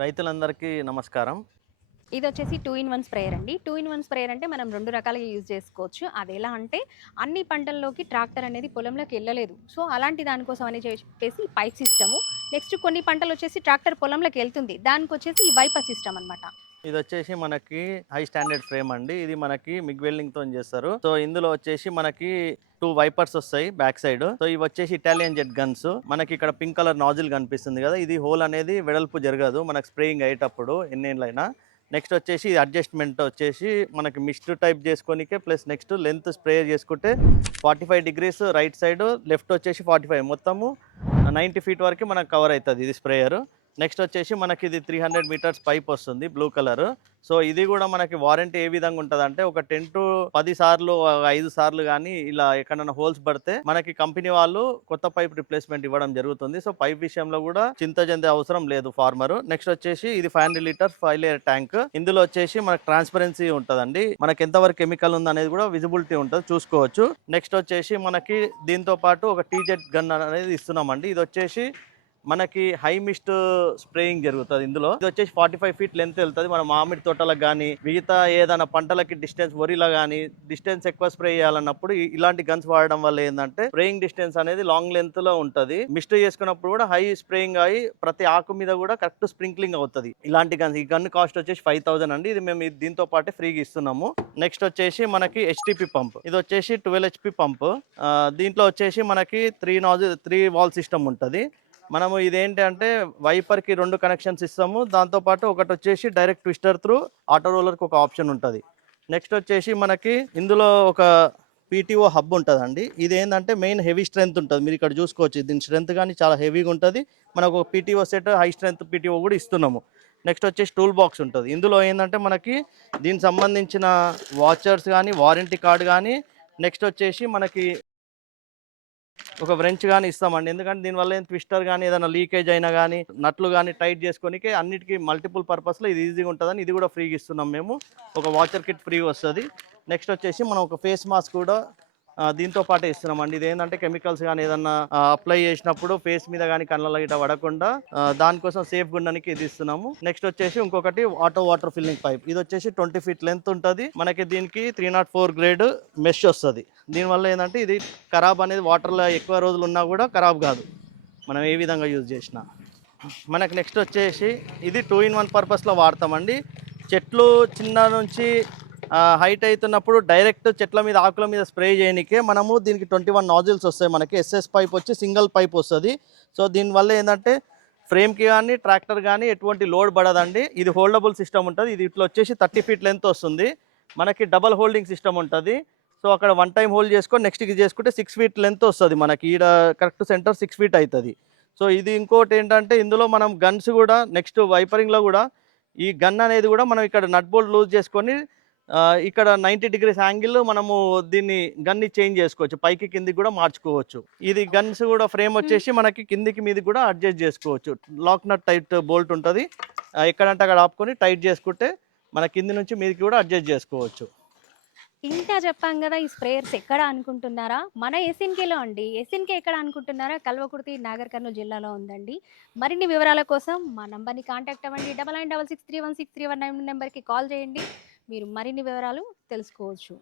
రైతులందరికీ నమస్కారం. ఇది వచ్చేసి టూ ఇన్ వన్ స్ప్రేయర్ అండి. టూ ఇన్ వన్ స్ప్రేయర్ అంటే మనం రెండు రకాలుగా యూజ్ చేసుకోవచ్చు. అది ఎలా అంటే అన్ని పంటల్లోకి ట్రాక్టర్ అనేది పొలంలోకి వెళ్ళలేదు. సో అలాంటి దానికోసం అని చెప్పేసి పైప్ సిస్టము. నెక్స్ట్ కొన్ని పంటలు వచ్చేసి ట్రాక్టర్ పొలంలోకి వెళ్తుంది. దానికి వచ్చేసి ఈ వైపర్ సిస్టమ్ అన్నమాట. ఇది వచ్చేసి మనకి హై స్టాండర్డ్ ఫ్రేమ్ అండి. ఇది మనకి మిగ్ వెల్డింగ్తో చేస్తారు. సో ఇందులో వచ్చేసి మనకి టూ వైపర్స్ వస్తాయి బ్యాక్ సైడ్. సో ఇవి వచ్చేసి ఇటాలియన్ జెట్ గన్స్. మనకి ఇక్కడ పింక్ కలర్ నాజిల్ కనిపిస్తుంది కదా. ఇది హోల్ అనేది వెడల్పు జరగదు. మనకు స్ప్రేయింగ్ అయ్యేటప్పుడు ఎన్నేళ్ళైనా. నెక్స్ట్ వచ్చేసి అడ్జస్ట్మెంట్ వచ్చేసి మనకి మిస్ట్ టైప్ చేసుకోనికే ప్లస్ నెక్స్ట్ లెంత్ స్ప్రే చేసుకుంటే forty five degrees right side left వచ్చేసి ఫార్టీ ఫైవ్. మొత్తము నైంటీ ఫీట్ వరకు మనకు కవర్ అవుతుంది ఇది స్ప్రేయర్. నెక్స్ట్ వచ్చేసి మనకి ఇది త్రీ హండ్రెడ్ మీటర్స్ పైప్ వస్తుంది బ్లూ కలర్ సో ఇది కూడా మనకి వారంటీ ఏ విధంగా ఉంటుంది అంటే ఒక టెన్ టు పది సార్లు ఐదు సార్లు కానీ ఇలా ఎక్కడైనా హోల్స్ పడితే మనకి కంపెనీ వాళ్ళు కొత్త పైప్ రిప్లేస్మెంట్ ఇవ్వడం జరుగుతుంది. సో పైప్ విషయంలో కూడా చింత చెందే అవసరం లేదు ఫార్మర్ నెక్స్ట్ వచ్చేసి ఇది five hundred litres five layer tank ఇందులో వచ్చేసి మనకి ట్రాన్స్పరెన్సీ ఉంటుందండి. మనకి ఎంతవరకు కెమికల్ ఉంది అనేది కూడా విజిబిలిటీ ఉంటుంది చూసుకోవచ్చు. నెక్స్ట్ వచ్చేసి మనకి దీంతో పాటు ఒక టీజెట్ గన్ అనేది ఇస్తున్నామండి. ఇది వచ్చేసి మనకి హై మిస్ట్ స్ప్రేయింగ్ జరుగుతుంది ఇందులో. ఇది వచ్చేసి ఫార్టీ ఫైవ్ ఫీట్ లెంత్ వెళ్తుంది. మన మామిడి తోటలకు కానీ మిగతా ఏదైనా పంటలకి డిస్టెన్స్ వరిలో కానీ డిస్టెన్స్ ఎక్కువ స్ప్రే చేయాలన్నప్పుడు ఇలాంటి గన్స్ వాడడం వల్ల ఏంటంటే స్ప్రేయింగ్ డిస్టెన్స్ అనేది లాంగ్ లెంత్లో ఉంటుంది. మిస్ట్ చేసుకున్నప్పుడు కూడా హై స్ప్రేయింగ్ అయ్యి ప్రతి ఆకు మీద కూడా కరెక్ట్ స్ప్రింక్లింగ్ అవుతుంది. ఇలాంటి గన్స్ ఈ గన్ కాస్ట్ వచ్చేసి ఫైవ్ థౌసండ్ అండి. ఇది మేము దీంతో పాటు ఫ్రీగా ఇస్తున్నాము. నెక్స్ట్ వచ్చేసి మనకి హెచ్టిపి పంప్. ఇది వచ్చేసి ట్వెల్వ్ హెచ్పి పంప్. దీంట్లో వచ్చేసి మనకి three nozzle three valve system ఉంటుంది. మనము ఇదేంటంటే వైపర్కి రెండు కనెక్షన్స్ ఇస్తాము. దాంతోపాటు ఒకటి వచ్చేసి డైరెక్ట్ ట్విస్టర్ త్రూ ఆటో రోలర్కి ఒక ఆప్షన్ ఉంటుంది. నెక్స్ట్ వచ్చేసి మనకి ఇందులో ఒక పీటీఓ హబ్ ఉంటుందండి. ఇది ఏంటంటే మెయిన్ హెవీ స్ట్రెంత్ ఉంటుంది. మీరు ఇక్కడ చూసుకోవచ్చు. దీని స్ట్రెంత్ కానీ చాలా హెవీగా ఉంటుంది. మనకు ఒక PTO set high strength PTO కూడా ఇస్తున్నాము. నెక్స్ట్ వచ్చేసి టూల్ బాక్స్ ఉంటుంది. ఇందులో ఏంటంటే మనకి దీనికి సంబంధించిన వాచర్స్ కానీ వారంటీ కార్డ్ కానీ నెక్స్ట్ వచ్చేసి మనకి ఒక వ్రెంచ్ కానీ ఇస్తామండి. ఎందుకంటే దీనివల్ల ఏం ట్విస్టర్ కానీ ఏదైనా లీకేజ్ అయినా కానీ నట్లు కానీ టైట్ చేసుకోనికి అన్నిటికీ మల్టిపుల్ పర్పస్లో ఇది ఈజీగా ఉంటుందని ఇది కూడా ఫ్రీగా ఇస్తున్నాం మేము. ఒక వాచర్ కిట్ ఫ్రీ వస్తుంది. నెక్స్ట్ వచ్చేసి మనం ఒక ఫేస్ మాస్క్ కూడా దీంతో పాటే ఇస్తున్నామండి. ఇది ఏంటంటే కెమికల్స్ కానీ ఏదన్నా అప్లై చేసినప్పుడు ఫేస్ మీద కానీ కళ్ళలో గిట్ట పడకుండా దానికోసం సేఫ్ ఉండడానికి ఇది ఇస్తున్నాము. నెక్స్ట్ వచ్చేసి ఇంకొకటి ఆటో వాటర్ ఫిల్లింగ్ పైప్ ఇది వచ్చేసి ట్వంటీ ఫీట్ లెంత్ ఉంటుంది. మనకి దీనికి three not four grade mesh వస్తుంది. దీనివల్ల ఏంటంటే ఇది ఖరాబ్ అనేది వాటర్లో ఎక్కువ రోజులు ఉన్నా కూడా ఖరాబ్ కాదు. మనం ఏ విధంగా యూజ్ చేసినా. మనకు నెక్స్ట్ వచ్చేసి ఇది టూ ఇన్ వన్ పర్పస్లో వాడతామండి. చెట్లు చిన్న నుంచి హైట్ అవుతున్నప్పుడు డైరెక్ట్ చెట్ల మీద ఆకుల మీద స్ప్రే చేయనికే మనము దీనికి ట్వంటీ వన్ నాజిల్స్ వస్తాయి మనకి. ఎస్ఎస్ పైప్ వచ్చి సింగిల్ పైప్ వస్తుంది. సో దీనివల్ల ఏంటంటే ఫ్రేమ్కి కానీ ట్రాక్టర్ కానీ ఎటువంటి లోడ్ పడదండి. ఇది హోల్డబుల్ సిస్టమ్ ఉంటుంది. ఇది ఇట్లా వచ్చేసి థర్టీ ఫీట్ లెంత్ వస్తుంది. మనకి డబల్ హోల్డింగ్ సిస్టమ్ ఉంటుంది. సో అక్కడ వన్ టైం హోల్డ్ చేసుకొని నెక్స్ట్ ఇది చేసుకుంటే సిక్స్ ఫీట్ లెంత్ వస్తుంది. మనకి ఈడ కరెక్ట్ సెంటర్ సిక్స్ ఫీట్ అవుతుంది సో ఇది ఇంకోటి ఏంటంటే ఇందులో మనం గన్స్ కూడా నెక్స్ట్ వైపరింగ్లో కూడా ఈ గన్ అనేది కూడా మనం ఇక్కడ నట్ బోల్ట్ లూజ్ చేసుకొని ఇక్కడ నైంటీ డిగ్రీస్ యాంగిల్ మనము దీన్ని గన్ని చేంజ్ చేసుకోవచ్చు. పైకి కిందికి కూడా మార్చుకోవచ్చు. ఇది గన్స్ కూడా ఫ్రేమ్ వచ్చేసి మనకి కిందికి మీది కూడా అడ్జస్ట్ చేసుకోవచ్చు. లాక్ నట్ టైట్ బోల్ట్ ఉంటుంది. ఎక్కడంటే అక్కడ ఆపుకొని టైట్ చేసుకుంటే మన కింది నుంచి మీదికి కూడా అడ్జస్ట్ చేసుకోవచ్చు. ఇంకా చెప్పాం కదా ఈ స్ప్రేయర్స్ ఎక్కడ అనుకుంటున్నారా? మన ఎస్ఎన్కేలో అండి. ఎస్ఎన్కే ఎక్కడ అనుకుంటున్నారా? కల్వకుర్తి నాగర్ కర్నూలు జిల్లాలో ఉందండి. మరిన్ని వివరాల కోసం మా నంబర్ని కాంటాక్ట్ అవ్వండి. Double nine double six three one six three one nine నెంబర్కి కాల్ చేయండి. మీరు మరిన్ని వివరాలు తెలుసుకోవచ్చు.